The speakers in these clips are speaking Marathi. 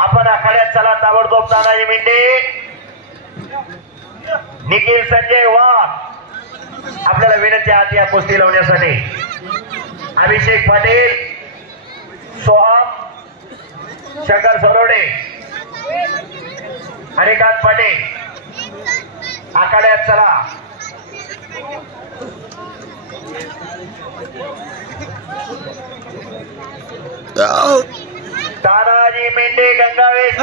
आपण आखाड्यात चला ताबडतोब तानाजी मेंढे निखिल संजय वाघ आपल्याला विनंती आहे या कुस्ती लावण्यासाठी अभिषेक पाटील सोहम शंकर सरोडे हरिकांत पाटील आखाड्यात चला तानाजी मेंढे गंगावेश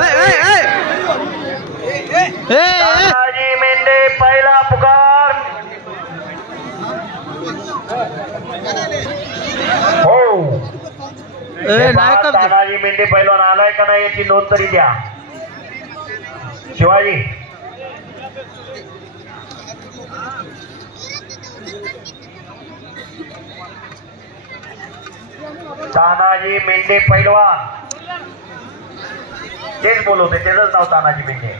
तानाजी मेंढे पहिला पुकार हो तानाजी मेंढे पहिलवान आलाय का नाही याची नोंद तरी द्या शिवाजी तानाजी मेंढे पैलवान तेच बोलवते त्याच नाव तानाजी मेंढे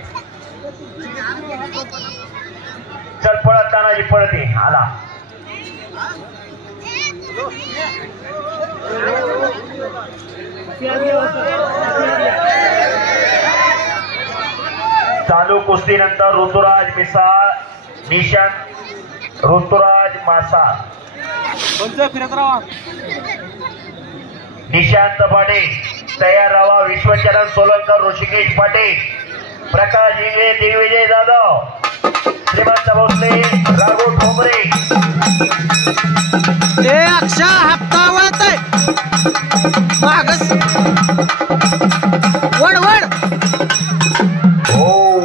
चल पळत तानाजी पळते आला चालू कुस्तीनंतर ऋतुराज मिसाळ निशांत ऋतुराज मासाळ निशांत पाटील तयार राहा विश्वचरण सोलंकर ऋषिकेश पाटील प्रकाश इंगळे दिग्विजय जाधव श्रीमंत भोसले राघव ठोंबरे अक्षा हप्ता वळत आहे मागस वड वड हो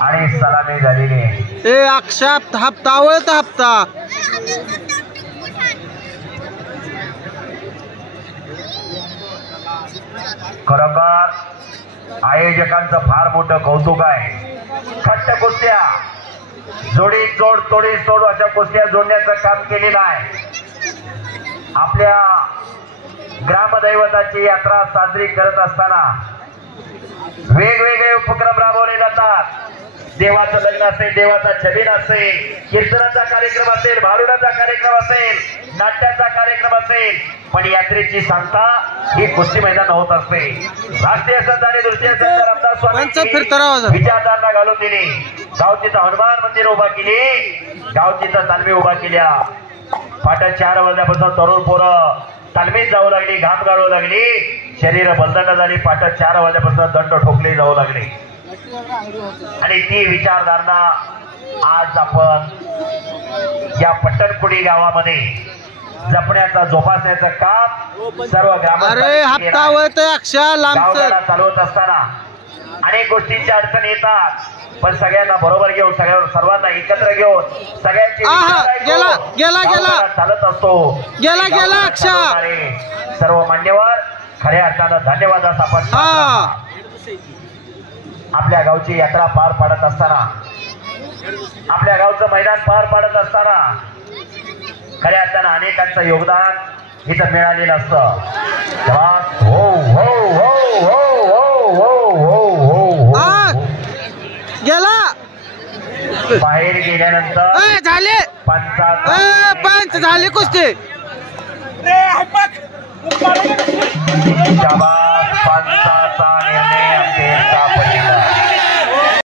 आणि सलामी झालेली आहे अक्षा हप्ता वळत हप्ता खरोखर आयोजकांचं फार मोठं कौतुक आहे खट्ट कुस्त्या जोडी जोड तोडी तोड अशा कुस्त्या जोडण्याचं काम केलेलं आहे आपल्या ग्रामदैवताची यात्रा साजरी करत असताना वेगवेगळे उपक्रम राबवले जातात देवाचं लग्न असेल देवाचा छबिन असेल कीर्तनाचा कार्यक्रम असेल भारुडाचा कार्यक्रम असेल नाट्याचा कार्यक्रम असेल पण यात्रेची सांगता ही कुस्ती मैदान होत असते राष्ट्रीय संत आणि दृष्टीय संत रामदास स्वामी विचारधारणा घालून दिली गावचीचा हनुमान मंदिर उभा केली गावचीचा तालमी उभा केल्या फाटा 4 वाजल्यापासून तरुण पोरं तालमीत जाऊ लागली घाम गाळू लागली शरीर बंधन झाली फाटा 4 वाजल्यापासून दंड ठोकले जाऊ लागले आणि ती विचारधारणा आज आपण या पट्टणकुडी गावामध्ये जपण्याचा जोपासण्याचं काम सर्व ग्रामस्थांनी चालवत असताना अनेक गोष्टींची अडचण येतात पण सगळ्यांना बरोबर घेऊन सर्वांना एकत्र घेऊन सगळ्यांची चालत असतो सर्व मान्यवर खऱ्या अर्थानं धन्यवाद आपण आपल्या गावची यात्रा पार पाडत असताना आपल्या गावचं मैदान पार पाडत असताना खऱ्या अर्थानं अनेकांचं योगदान इथं मिळालेलं असतं हो हो हो हो हो हो हो हो गेला बाहेर गेल्यानंतर झाले पंच झाले कुस्ती शाबास पंच